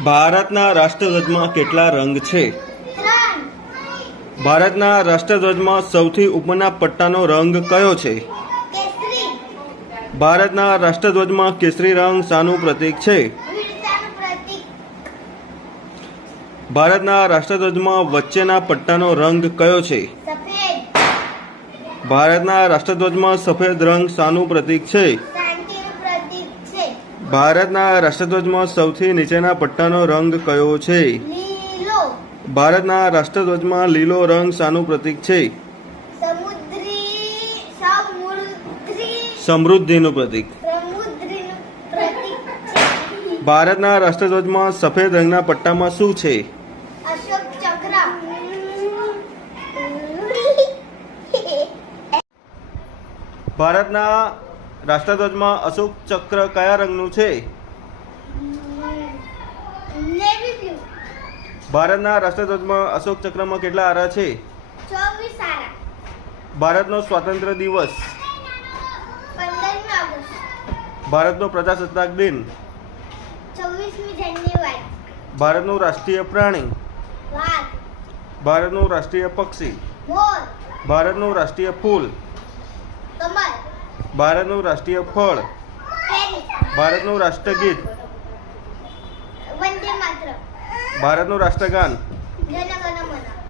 ભારતના રાષ્ટ્રધ્વજમાં કેટલા રંગ છે? ભારતના રાષ્ટ્રધ્વજમાં સૌથી ઉપરના પટ્ટાનો રંગ કયો છે? ભારતના રાષ્ટ્રધ્વજમાં કેસરી રંગ શાનું પ્રતીક છે? ભારતના રાષ્ટ્રધ્વજમાં વચ્ચેના પટ્ટાનો રંગ કયો છે? ભારતના રાષ્ટ્રધ્વજમાં સફેદ રંગ શાનું પ્રતીક છે. ભારતના રાષ્ટ્રધ્વજમાં સૌથી નીચેના પટ્ટાનો રંગ કયો છે? ભારતના રાષ્ટ્રધ્વજમાં લીલો રંગ શાનું પ્રતીક છે? સમૃદ્ધિનું પ્રતીક. ભારતના રાષ્ટ્રધ્વજમાં સફેદ રંગના પટ્ટામાં શું છે? ભારતના રાષ્ટ્રધ્વજમાં અશોક ચક્ર કયા રંગનું છે? ભારતના રાષ્ટ્રધ્વજમાં અશોક ચક્રમાં કેટલા આરા છે? ભારતનો સ્વાતંત્ર્ય દિવસ. ભારતનો પ્રજાસત્તાક દિન. ભારતનું રાષ્ટ્રીય પ્રાણી. ભારતનું રાષ્ટ્રીય પક્ષી. ભારતનું રાષ્ટ્રીય ફૂલ. કમળ. ભારતનું રાષ્ટ્રીય ફળ કેરી ભારતનું રાષ્ટ્રગીત વંદે માતરમ ભારતનું રાષ્ટ્રગાન જન ગણ મન